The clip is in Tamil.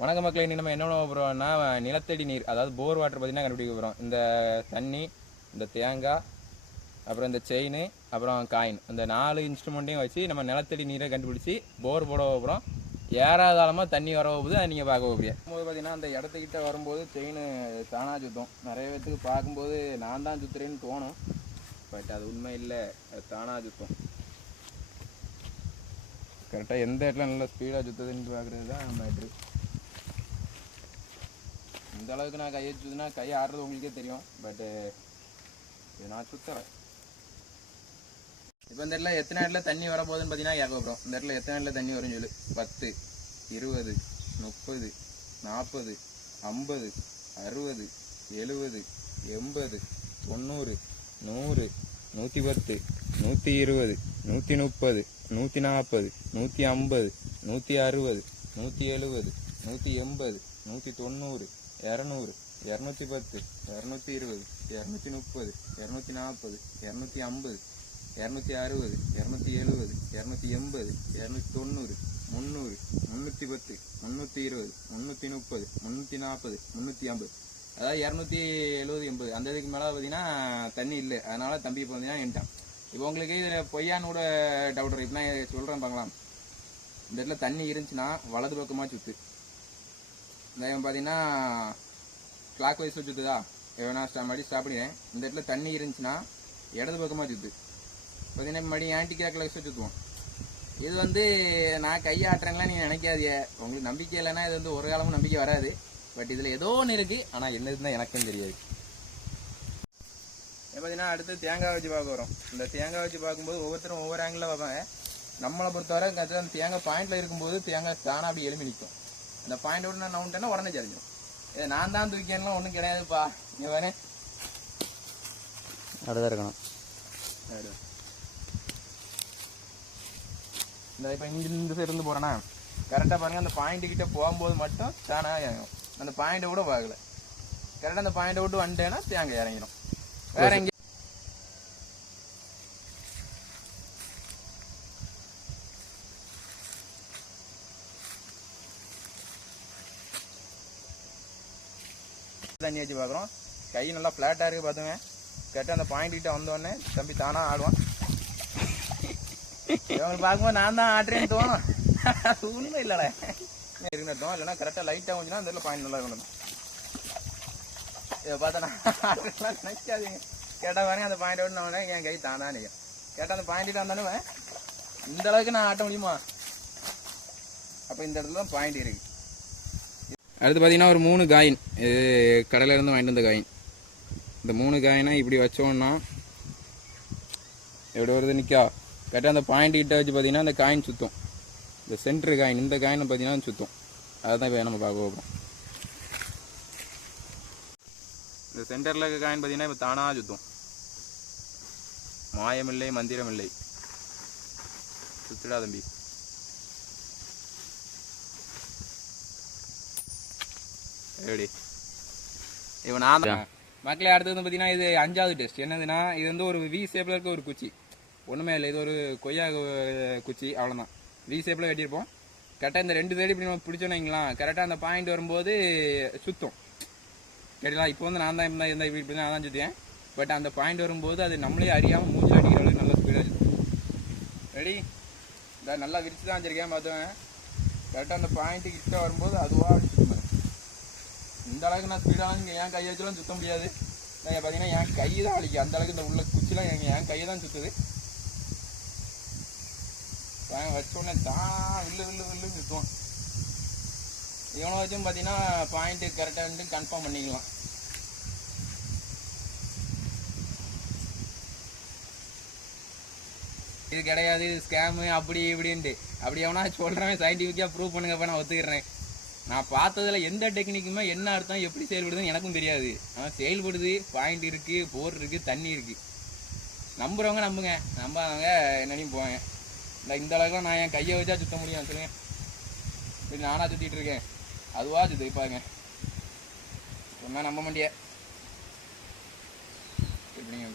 வணக்க மக்களே, இன்னைக்கு நம்ம என்ன பண்ண போகிறோம்னா நிலத்தடி நீர், அதாவது போர் வாட்டர் பார்த்தீங்கன்னா கண்டுபிடிக்க போகிறோம். இந்த தண்ணி, இந்த தேங்காய், அப்புறம் இந்த செயின், அப்புறம் காயின், இந்த 4 இன்ஸ்ட்ருமெண்ட்டையும் வச்சு நம்ம நிலத்தடி நீரை கண்டுபிடிச்சி போர் போட போகிறோம். ஏறாதாளமாக தண்ணி வர போகுது, அதை நீங்கள் பார்க்க போகிறீங்க. போது பார்த்தீங்கன்னா அந்த இடத்துக்கிட்ட வரும்போது செயின் தானாக சுற்றும். நிறைய பேர்த்துக்கு பார்க்கும்போது நான் தான் சுற்றுறேன்னு தோணும், பட் அது உண்மை இல்லை, அது தானாக சுற்றும். கரெக்டாக எந்த இடத்துல நல்லா ஸ்பீடாக சுற்றுதுன்னு பார்க்குறது தான் மேட்ரு. இந்த அளவுக்கு நான் கையை சுற்றுனா கை ஆடுறது உங்களுக்கே தெரியும், பட்டு இது நான் சுற்றுறேன். இப்போ இந்த இடத்துல எத்தனை இடத்துல தண்ணி வரப்போகுதுன்னு பார்த்தீங்கன்னா ஏற்படுறோம். இந்த இடத்துல எத்தனை இடத்துல தண்ணி வரும்னு சொல்லு. 10, 20, 30, 40, 50, 60, 70, 80, 90, 100, 110, 120, 130, 140, 150, 160, 170, 180, 190, 200, 210, 220, 230, 240, 250, 260, 270, 280, 290, 300, 310, 320, 330, 340, 350, அதாவது 270, 80 அந்த இதுக்கு மேலே பார்த்தீங்கன்னா தண்ணி இல்லை. அதனால தம்பி இப்போ பார்த்தீங்கன்னா என்ட்டான். இப்போ உங்களுக்கு இதில் பொய்யான்னு கூட டவுட் இருக்கு. இப்போ நான் சொல்கிறேன் பார்க்கலாம். இந்த இடத்துல தண்ணி இருந்துச்சுன்னா வலது பக்கமாக சுற்று. இந்த பார்த்தீங்கன்னா கிளாக் வைஸ் சுற்றுதா, எவ்வளோ மறுபடி ஸ்டாப் பண்ணிடுறேன். இந்த இடத்துல தண்ணி இருந்துச்சுன்னா இடது பக்கமாக சுற்று. பார்த்தீங்கன்னா மறுபடியும் ஆன்டி கிளாக் வைஸ் சுற்றுவோம். இது வந்து நான் கையாட்டுறேங்களா நீங்கள் நினைக்காதீங்க. உங்களுக்கு நம்பிக்கை இல்லைன்னா இது வந்து ஒரு காலமும் நம்பிக்கை வராது. பட் இதில் ஏதோ ஒன்று இருக்குது, ஆனால் என்னதுன்னு எனக்கும் தெரியாது. பார்த்தீங்கன்னா அடுத்து தேங்காய் வச்சு பார்க்க வரோம். இந்த தேங்காய் வச்சு பார்க்கும்போது ஒவ்வொருத்தரும் ஒவ்வொரு ஆங்கிளில் பார்ப்பாங்க. நம்மளை பொறுத்தவரை அந்த தேங்காய் பாயிண்டில் இருக்கும்போது தேங்காய் தானாக அப்படி எழுமி நிற்கும். அந்த பாயிண்டோடு நான் நவுண்டேன்னா உடனே தெரிஞ்சிடும். இதை நான் தான் தூக்கியெல்லாம் ஒன்றும் கிடையாதுப்பா. இங்கே வேணே அப்படிதான் இருக்கணும். இந்த இப்போ இங்கிருந்து சைடு இருந்து போகிறேன்னா கரெக்டாக பாருங்கள். அந்த பாயிண்ட்டுக்கிட்ட போகும்போது மட்டும் தானாக இறங்கும். அந்த பாயிண்ட்டை கூட பார்க்கல, கரெக்டாக அந்த பாயிண்ட்டை விட்டு வந்துட்டேன்னா தேங்காய் இறங்கிடும். வேற எங்கே தண்ணி வச்சு பார்க்குறோம். கை நல்லா ஃப்ளாட்டாக இருக்குது பார்த்துங்க. கரெக்டாக அந்த பாயிண்ட் கிட்ட வந்தோடனே தம்பி தானாக ஆடுவான். இவங்களை பார்க்கும்போது நான் தான் ஆடுறேன்னு தோணும். உண்மை இல்லைடா இருக்கட்டும். இல்லைன்னா கரெக்டாக லைட்டாக கொஞ்சம்னா அந்த பாயிண்ட் நல்லா இருக்கணும். இதை பார்த்தா நான் ஆடுறேன்லாம் நினைக்காதீங்க. கேட்டால் பாருங்க, அந்த பாயிண்ட் விட்டு நான் என் கை தானா நிற்கும். கேட்டால் அந்த பாயிண்ட் கிட்ட வந்தாலும் இந்த அளவுக்கு நான் ஆட்ட முடியுமா? அப்போ இந்த இடத்துல தான் பாயிண்ட் இருக்குது. அடுத்து பார்த்தீங்கன்னா ஒரு 3 காயின், இது கடையிலேருந்து வாங்கிட்டு வந்த காயின். இந்த 3 காயினா இப்படி வச்சோன்னா எப்படி வருது நிற்கா. கரெக்டாக அந்த பாயிண்ட் கிட்ட வச்சு பார்த்தீங்கன்னா அந்த காயின் சுற்றும். இந்த சென்ட்ரு காயின், இந்த காயினை பார்த்தீங்கன்னா சுற்றும். அதுதான் இப்போ நம்ம பார்க்க போகிறோம். இந்த சென்டரில் இருக்க காயின் பார்த்தீங்கன்னா இப்போ தானாக சுற்றும். மாயமில்லை மந்திரமில்லை. சுற்றுடா தம்பி. எப்படி இப்போ நான் தான் மக்களே. அடுத்தது பார்த்தீங்கன்னா இது 5வது டெஸ்ட். என்னதுன்னா இது வந்து ஒரு வி ஷேப்பில் இருக்க ஒரு குச்சி, ஒன்றுமே இல்லை. இது ஒரு கொய்யா குச்சி, அவ்வளோதான். வி ஷேப்பில் வெட்டியிருப்போம். கரெக்டாக இந்த 2 சைடு இப்படி நம்ம பிடிச்சோன்னீங்களா, கரெக்டாக அந்த பாயிண்ட் வரும்போது சுத்தம் கேட்டீங்களா. இப்போ வந்து நான் தான் இப்படி நான் தான் சுற்றியேன். பட் அந்த பாயிண்ட் வரும்போது அது நம்மளே அறியாமல் மூஞ்சி அடிக்கிற அளவுக்கு நல்லா ஸ்பீடாக சுற்றும். ரெடி? இந்த நல்லா விரிச்சு தான் வச்சிருக்கேன் பார்த்துவேன். கரெக்டாக அந்த பாயிண்ட்டு கிட்ட வரும்போது அதுவாக சுற்றுவேன். இந்த அளவுக்கு நான் ஸ்பீடாக என் கையை வச்சுலாம் சுற்ற முடியாது. பார்த்தீங்கன்னா என் கை தான் அழிக்கும். அந்த அளவுக்கு இந்த உள்ள குச்சிலாம் என் கையை தான் சுற்றுது. வச்சோடனே தான் வில்லு சுற்றுவான். இவனை வச்சும் பார்த்தீங்கன்னா பாயிண்ட்டு கரெக்டாக கன்ஃபார்ம் பண்ணிக்கலாம். இது கிடையாது, இது ஸ்கேமு அப்படி இப்படின்ட்டு அப்படி எவனா சொல்கிறேன். சயின்டிஃபிக்காக ப்ரூவ் பண்ணுங்கப்போ நான் ஒத்துக்கிறேன். நான் பார்த்ததில் எந்த டெக்னிக்குமே என்ன அர்த்தம் எப்படி செயல்படுதுன்னு எனக்கும் தெரியாது. ஆனால் செயல்படுது. பாயிண்ட் இருக்குது, போர் இருக்குது, தண்ணி இருக்குது. நம்புகிறவங்க நம்புங்க, நம்பாதவங்க என்னையும் போவாங்க. இந்த அளவுக்கு நான் என் கையை வச்சா சுற்ற முடியும் சொல்லுங்கள். இப்படி நானாக சுற்றிட்டு இருக்கேன், அதுவாக சுற்றி பாருங்க. சொன்னால் நம்ப மாட்டிய எப்படிங்க